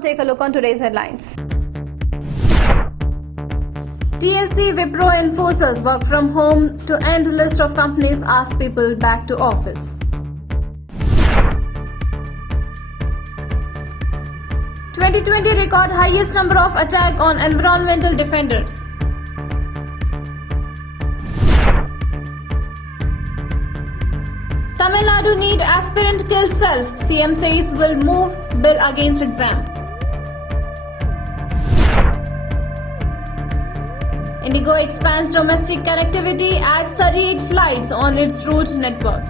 take a look on today's headlines. TCS, Wipro, Infosys work from home to end list of companies ask people back to office. 2020 record highest number of attack on environmental defenders. Tamil Nadu NEET aspirant kills self. CM says will move bill against exam. Indigo expands domestic connectivity, adds 38 flights on its route network.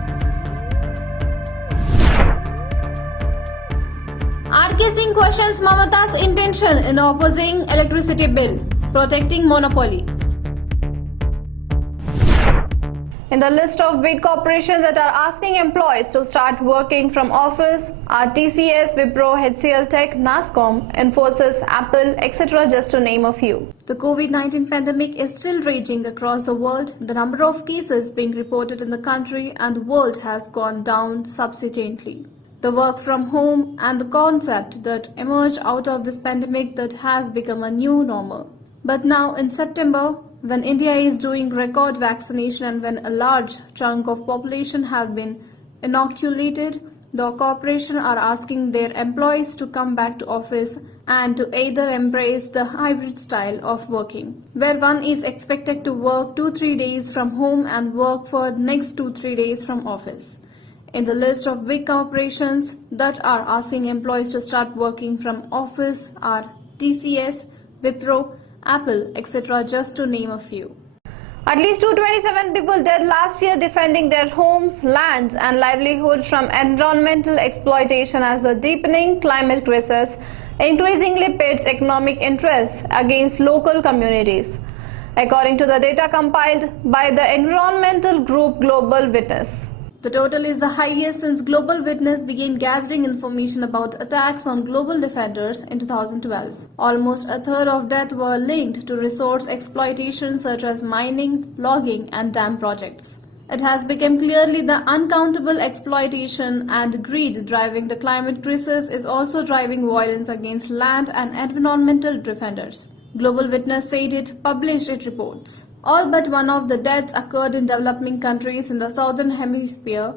RK Singh questions Mamata's intention in opposing electricity bill, protecting monopoly. In the list of big corporations that are asking employees to start working from office are TCS, Wipro, HCL Tech, NASSCOM, Infosys, Apple, etc. just to name a few. The COVID-19 pandemic is still raging across the world. The number of cases being reported in the country and the world has gone down substantially. The work from home and the concept that emerged out of this pandemic that has become a new normal. But now in September, when India is doing record vaccination and when a large chunk of population have been inoculated, the corporations are asking their employees to come back to office and to either embrace the hybrid style of working, where one is expected to work 2-3 days from home and work for the next 2-3 days from office. In the list of big corporations that are asking employees to start working from office are TCS, Wipro, Apple, etc. just to name a few. At least 227 people dead last year defending their homes, lands and livelihoods from environmental exploitation as the deepening climate crisis increasingly pits economic interests against local communities, according to the data compiled by the environmental group Global Witness. The total is the highest since Global Witness began gathering information about attacks on global defenders in 2012. Almost a third of deaths were linked to resource exploitation such as mining, logging and dam projects. It has become clearly the uncountable exploitation and greed driving the climate crisis is also driving violence against land and environmental defenders. Global Witness said it published its reports. All but one of the deaths occurred in developing countries in the southern hemisphere,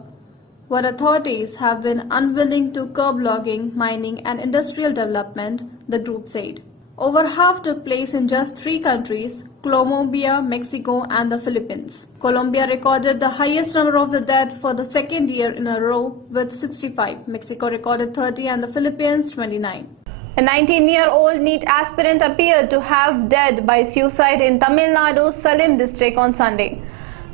where authorities have been unwilling to curb logging, mining and industrial development, the group said. Over half took place in just 3 countries, Colombia, Mexico and the Philippines. Colombia recorded the highest number of the deaths for the second year in a row with 65. Mexico recorded 30 and the Philippines 29. A 19-year-old NEET aspirant appeared to have died by suicide in Tamil Nadu's Salem district on Sunday,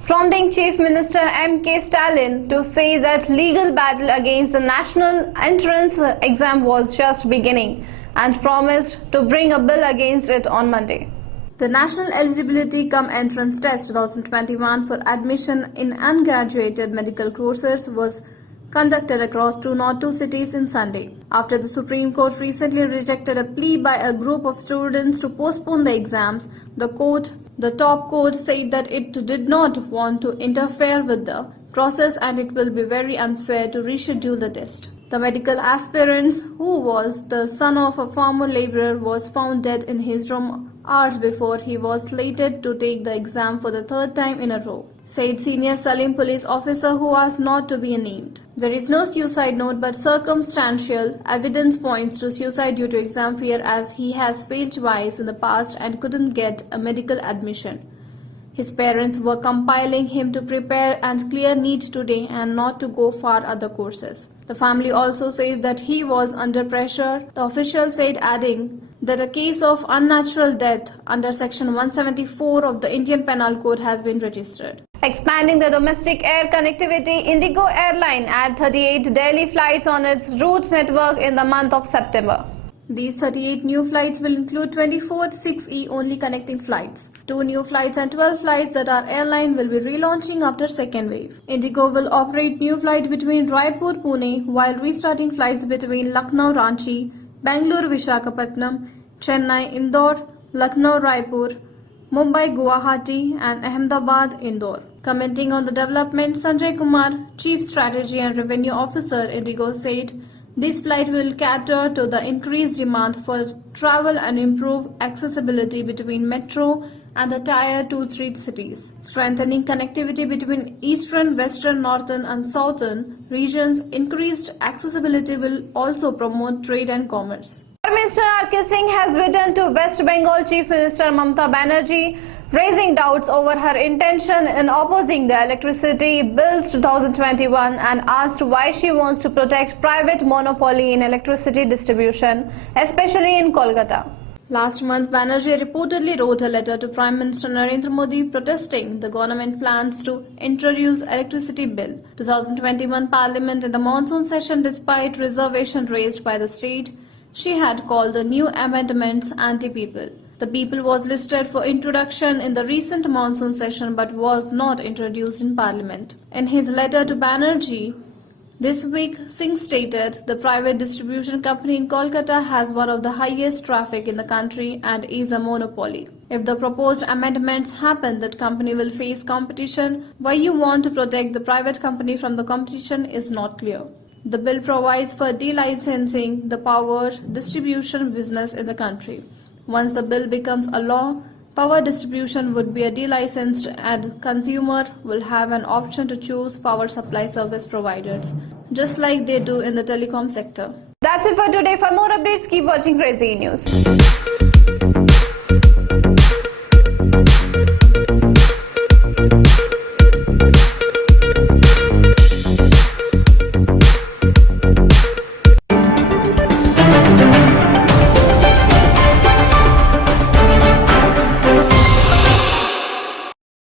prompting Chief Minister M.K. Stalin to say that legal battle against the national entrance exam was just beginning and promised to bring a bill against it on Monday. The National Eligibility Cum Entrance Test 2021 for admission in ungraduated medical courses was conducted across 202 cities in Sunday. After the Supreme Court recently rejected a plea by a group of students to postpone the exams, the top court said that it did not want to interfere with the process and it will be very unfair to reschedule the test. The medical aspirant, who was the son of a farmer laborer, was found dead in his room hours before he was slated to take the exam for the 3rd time in a row, said senior Salem police officer who was not to be named. There is no suicide note but circumstantial evidence points to suicide due to exam fear as he has failed twice in the past and couldn't get a medical admission. His parents were compelling him to prepare and clear NEET today and not to go for other courses. The family also says that he was under pressure, the official said, adding that a case of unnatural death under Section 174 of the Indian Penal Code has been registered. Expanding the domestic air connectivity, Indigo airline adds 38 daily flights on its route network in the month of September. These 38 new flights will include 24 6E only connecting flights. 2 new flights and 12 flights that our airline will be relaunching after second wave. Indigo will operate new flights between Raipur, Pune while restarting flights between Lucknow, Ranchi, Bangalore, Visakhapatnam, Chennai, Indore, Lucknow, Raipur, Mumbai, Guwahati and Ahmedabad, Indore. Commenting on the development, Sanjay Kumar, Chief Strategy and Revenue Officer, Indigo said, This flight will cater to the increased demand for travel and improve accessibility between metro and the Tier 2-3 cities. Strengthening connectivity between eastern, western, northern and southern regions, increased accessibility will also promote trade and commerce. Prime Minister R.K. Singh has written to West Bengal Chief Minister Mamata Banerjee, raising doubts over her intention in opposing the Electricity Bills 2021 and asked why she wants to protect private monopoly in electricity distribution, especially in Kolkata. Last month, Banerjee reportedly wrote a letter to Prime Minister Narendra Modi protesting the government plans to introduce Electricity Bill 2021 Parliament in the monsoon session despite reservation raised by the state. She had called the new amendments anti-people. The People was listed for introduction in the recent monsoon session but was not introduced in Parliament. In his letter to Banerjee this week, Singh stated the private distribution company in Kolkata has one of the highest traffic in the country and is a monopoly. If the proposed amendments happen, that company will face competition. Why you want to protect the private company from the competition is not clear. The bill provides for delicensing the power distribution business in the country. Once the bill becomes a law, power distribution would be delicensed and consumer will have an option to choose power supply service providers, just like they do in the telecom sector. That's it for today. For more updates, keep watching Crazy News.